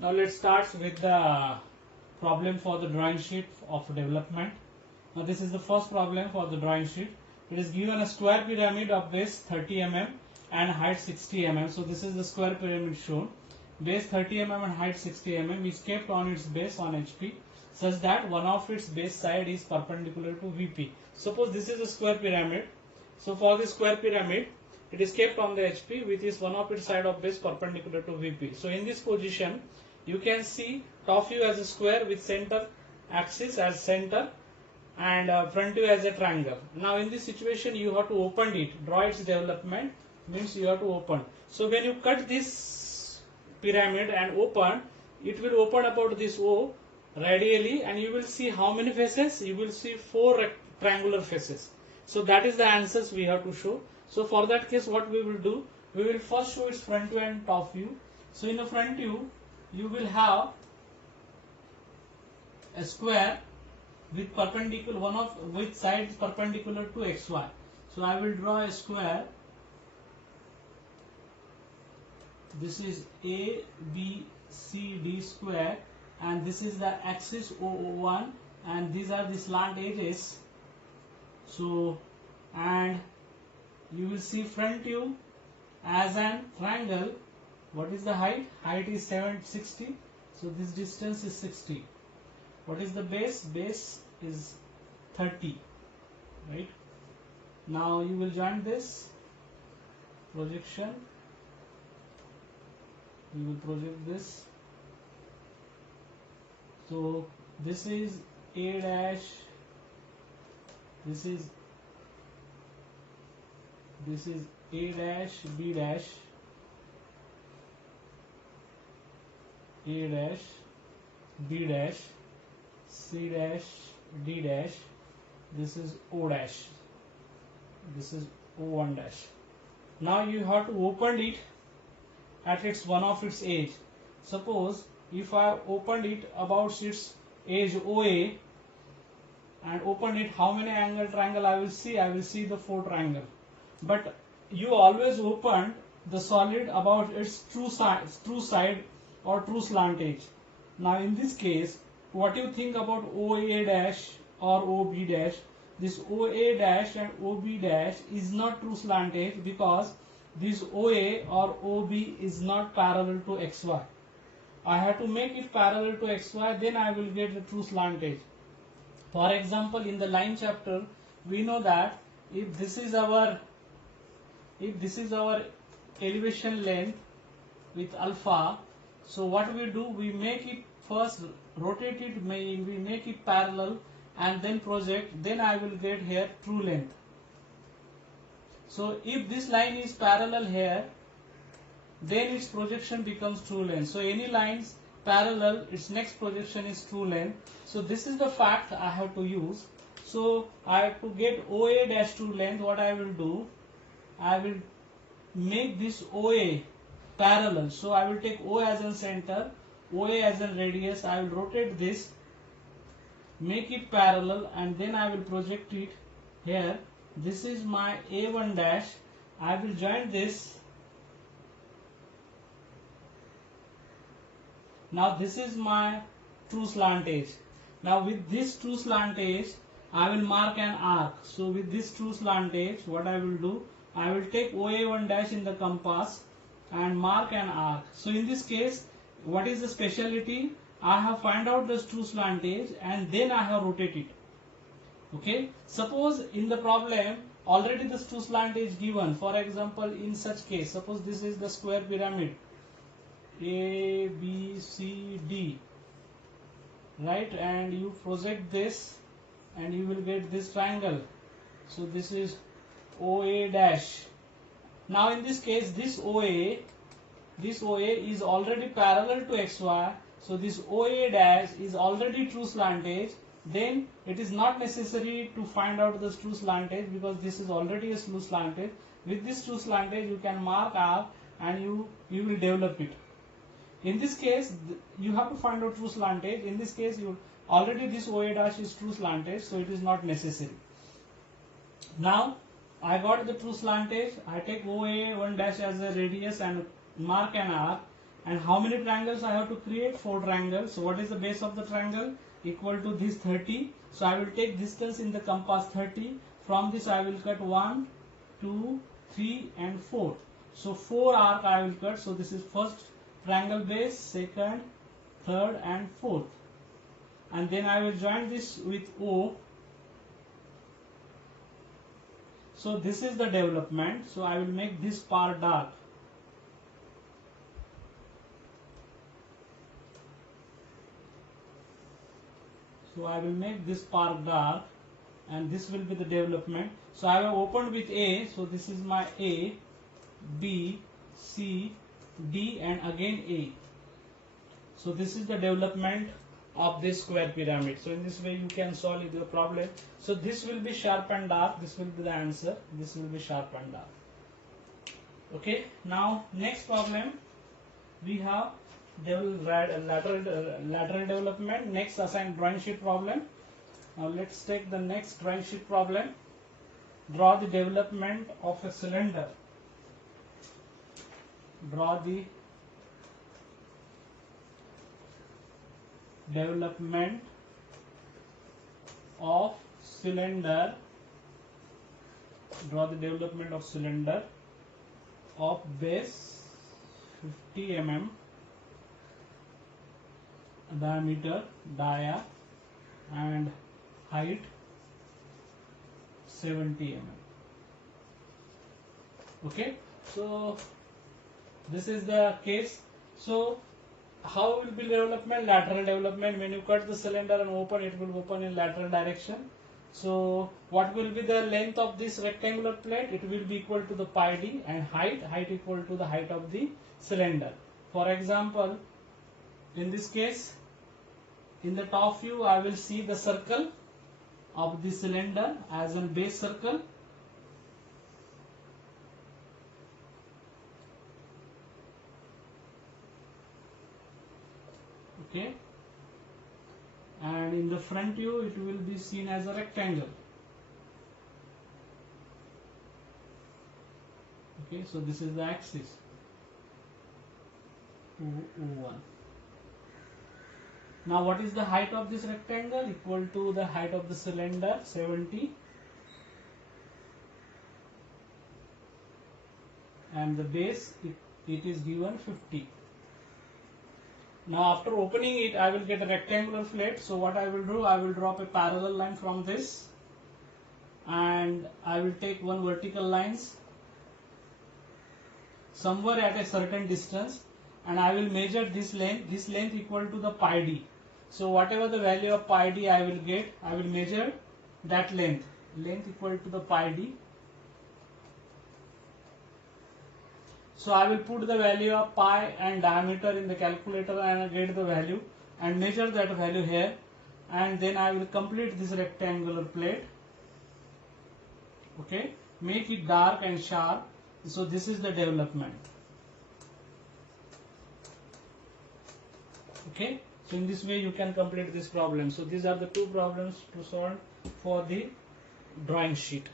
Now let's start with the problem for the drawing sheet of development. Now this is the first problem for the drawing sheet. It is given a square pyramid of base 30 mm and height 60 mm. So this is the square pyramid shown. Base 30 mm and height 60 mm is kept on its base on HP such that one of its base side is perpendicular to VP. Suppose this is a square pyramid. So for this square pyramid, it is kept on the HP with its one of its side of base perpendicular to VP. So in this position, you can see top view as a square with center axis as center and front view as a triangle. Now in this situation, you have to open it. Draw its development means you have to open. So when you cut this pyramid and open, it will open about this O radially, and you will see how many faces? You will see 4 triangular faces. So that is the answers we have to show. So for that case, what we will do? We will first show its front view and top view. So in the front view, you will have a square with perpendicular with sides perpendicular to xy. So I will draw a square. This is A, B, C, D square, and this is the axis O1, and these are the slant edges. So, and you will see front view as an triangle. What is the height? Height is 760. So this distance is 60. What is the base? Base is 30. Right? Now you will join this projection. You will project this. So this is A dash. This is A dash, B dash, A dash, B dash, C dash, D dash. This is O dash. This is O1 dash. Now you have to open it at its one of its edge. Suppose if I opened it about its edge OA and open it, how many angle triangle I will see? I will see the 4 triangle. But you always open the solid about its true side or true slant edge. Now in this case, what you think about OA dash or OB dash? This OA dash and OB dash is not true slant edge because this OA or OB is not parallel to XY. I have to make it parallel to XY, then I will get the true slant edge. For example, in the line chapter, we know that if this is our elevation length with alpha, so what we do, we make it first rotate it, we make it parallel and then project, then I will get here true length. So if this line is parallel here, then its projection becomes true length. So any lines parallel, its next projection is true length. So this is the fact I have to use. So I have to get OA dash true length. What I will do, I will make this OA parallel. So I will take O as a center, OA as a radius. I will rotate this, make it parallel, and then I will project it here. This is my A1 dash. I will join this. Now this is my true slant edge. Now with this true slant edge, I will mark an arc. So with this true slant edge, what I will do, I will take OA1 dash in the compass and mark an arc. So in this case, what is the speciality? I have find out the true slant edge and then I have rotated. Okay. Suppose in the problem already the true slant edge given. For example, in such case, suppose this is the square pyramid A, B, C, D, right? And you project this and you will get this triangle. So this is OA dash. Now in this case, this OA is already parallel to XY. So this OA dash is already true slant edge. Then it is not necessary to find out the true slant edge because this is already a true slant edge. With this true slant edge, you can mark arc and you will develop it. In this case, you have to find out true slant edge. In this case, you already this OA dash is true slant edge, so it is not necessary. Now I got the true slant edge. I take OA1 dash as a radius and mark an arc. And how many triangles I have to create? 4 triangles. So what is the base of the triangle? Equal to this 30. So I will take distance in the compass 30. From this I will cut 1, 2, 3 and 4. So 4 arc I will cut. So this is first triangle base, second, third and fourth. And then I will join this with O. So this is the development. So I will make this part dark. So I will make this part dark and this will be the development. So I have opened with A. So this is my A, B, C, D and again A. So this is the development of this square pyramid. So in this way you can solve your problem. So this will be sharp and dark. This will be the answer. This will be sharp and dark. Okay. Now next problem we have lateral development. Next assigned drawing sheet problem. Now let's take the next drawing sheet problem. Draw the development of a cylinder. Draw the development of cylinder. Draw the development of cylinder of base 50 mm, diameter, dia and height 70 mm. Okay, so this is the case. So how will be development? Lateral development. When you cut the cylinder and open, it will open in lateral direction. So what will be the length of this rectangular plate? It will be equal to the pi d, and height equal to the height of the cylinder. For example, in this case, in the top view I will see the circle of the cylinder as a base circle. Okay, and in the front view it will be seen as a rectangle. Okay, so this is the axis O1. Now what is the height of this rectangle? Equal to the height of the cylinder 70, and the base it is given 50. Now after opening it, I will get a rectangular plate. So what I will do, I will drop a parallel line from this and I will take one vertical lines somewhere at a certain distance, and I will measure this length equal to the pi d. So whatever the value of pi d I will get, I will measure that length equal to the pi d. So I will put the value of pi and diameter in the calculator and get the value and measure that value here, and then I will complete this rectangular plate. Okay, make it dark and sharp. So this is the development. Okay, so in this way you can complete this problem. So these are the two problems to solve for the drawing sheet.